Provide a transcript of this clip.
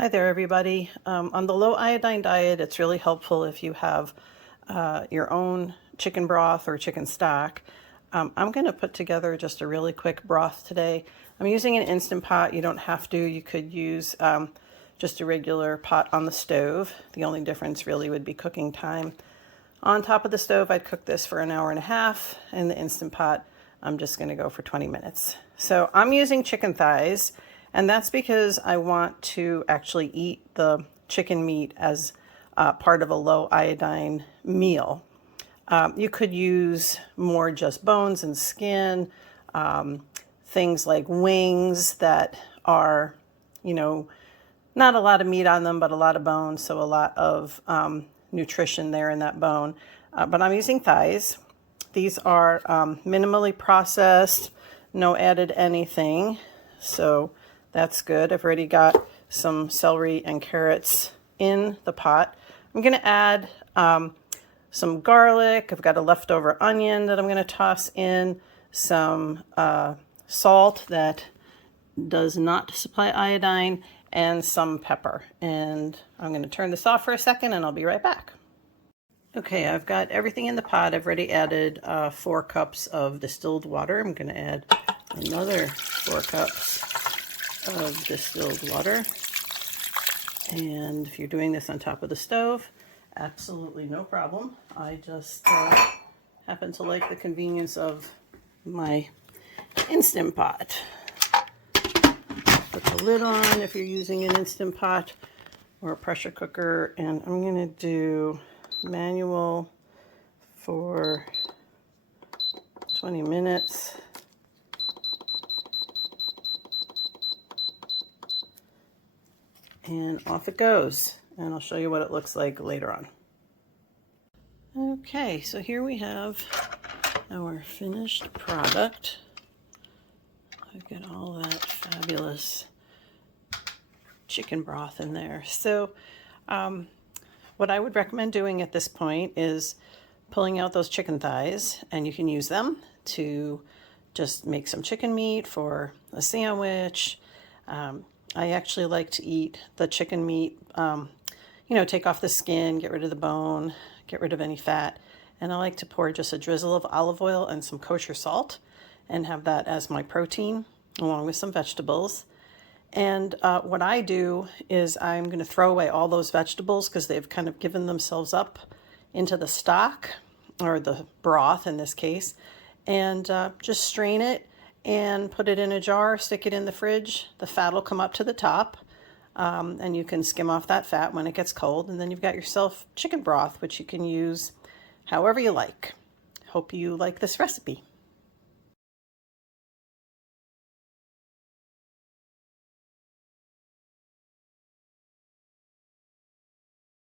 Hi there, everybody. On the low iodine diet, it's really helpful if you have your own chicken broth or chicken stock. I'm going to put together just a really quick broth today. I'm using an Instant Pot. You don't have to. You could use just a regular pot on the stove. The only difference really would be cooking time. On top of the stove, I'd cook this for an hour and a half. In the Instant Pot, I'm just going to go for 20 minutes. So I'm using chicken thighs. And that's because I want to actually eat the chicken meat as part of a low iodine meal. You could use more just bones and skin, things like wings that are, not a lot of meat on them, but a lot of bones, so a lot of nutrition there in that bone. But I'm using thighs. These are minimally processed, no added anything. So that's good. I've already got some celery and carrots in the pot. I'm going to add some garlic. I've got a leftover onion that I'm going to toss in, some salt that does not supply iodine, and some pepper. And I'm going to turn this off for a second and I'll be right back. Okay, I've got everything in the pot. I've already added 4 cups of distilled water. I'm going to add another 4 cups of distilled water. And if you're doing this on top of the stove, absolutely no problem. I just happen to like the convenience of my Instant Pot. Put the lid on if you're using an Instant Pot or a pressure cooker, and I'm going to do manual for 20 minutes. And off it goes, and I'll show you what it looks like later on. Okay, so here we have our finished product. I've got all that fabulous chicken broth in there. So what I would recommend doing at this point is pulling out those chicken thighs, and you can use them to just make some chicken meat for a sandwich. I actually like to eat the chicken meat, take off the skin, get rid of the bone, get rid of any fat. And I like to pour just a drizzle of olive oil and some kosher salt and have that as my protein along with some vegetables. And what I do is I'm going to throw away all those vegetables because they've kind of given themselves up into the stock, or the broth in this case, and just strain it and put it in a jar, stick it in the fridge. The fat will come up to the top, and you can skim off that fat when it gets cold, and then you've got yourself chicken broth, which you can use however you like. Hope you like this recipe.